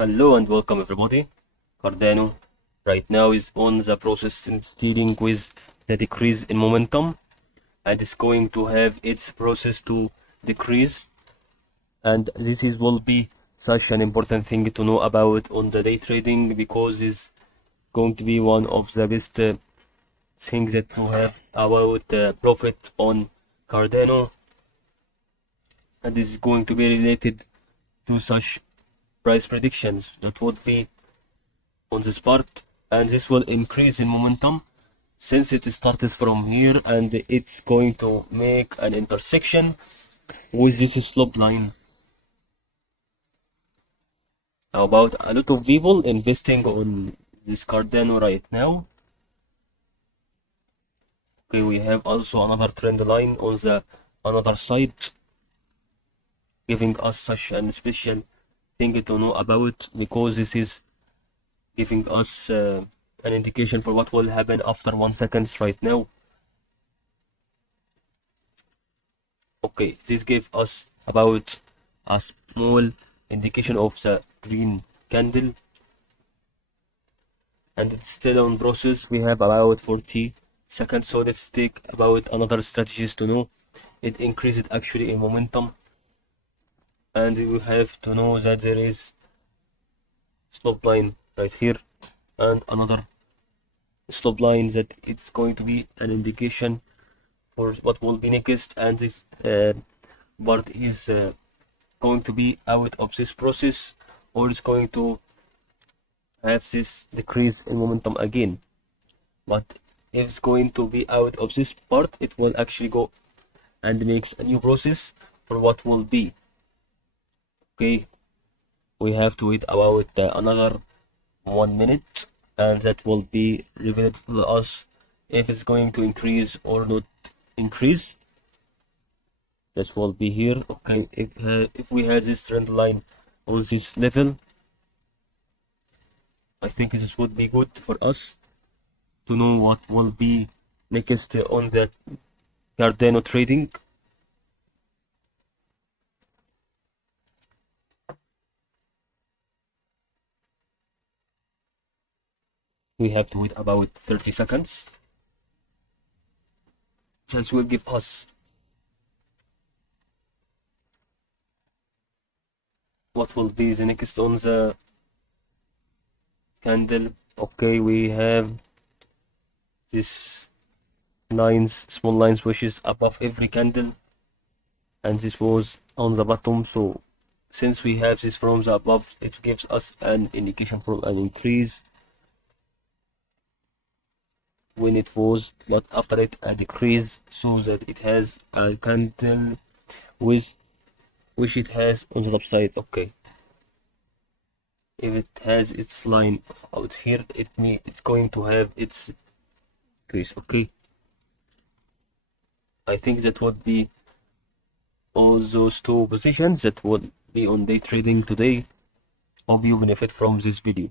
Hello and welcome everybody. Cardano right now is on the process it's dealing with the decrease in momentum and it's going to have its process to decrease, and this is will be such an important thing to know about on the day trading because it's going to be one of the best things that to have about profit on Cardano, and this is going to be related to such price predictions that would be on this part, and this will increase in momentum since it starts from here and it's going to make an intersection with this slope line. How about a lot of people investing on this Cardano right now? Okay, we have also another trend line on the another side, giving us such a special thing to know about because this is giving us an indication for what will happen after 1 second right now. Okay, this gave us about a small indication of the green candle, and it's still on process. We have about 40 seconds, so let's take about another strategies to know. It increased actually in momentum, and we have to know that there is slope line right here and another slope line that it's going to be an indication for what will be next, and this part is going to be out of this process or it's going to have this decrease in momentum again. But if it's going to be out of this part, it will actually go and makes a new process for what will be. Okay, we have to wait about another 1 minute, and that will be revealed to us if it's going to increase or not increase. That will be here. Okay, if we had this trend line on this level, I think this would be good for us to know what will be next on the Cardano trading. We have to wait about 30 seconds. This will give us what will be the next on the candle. Okay, we have this lines, small lines, which is above every candle, and this was on the bottom. So since we have this from the above, it gives us an indication for an increase when it was, but after it a decrease, so that it has a candle with which it has on the top side. Okay, if it has its line out here, it's going to have its increase. Okay, I think that would be all those two positions that would be on day trading today. Hope you benefit from this video.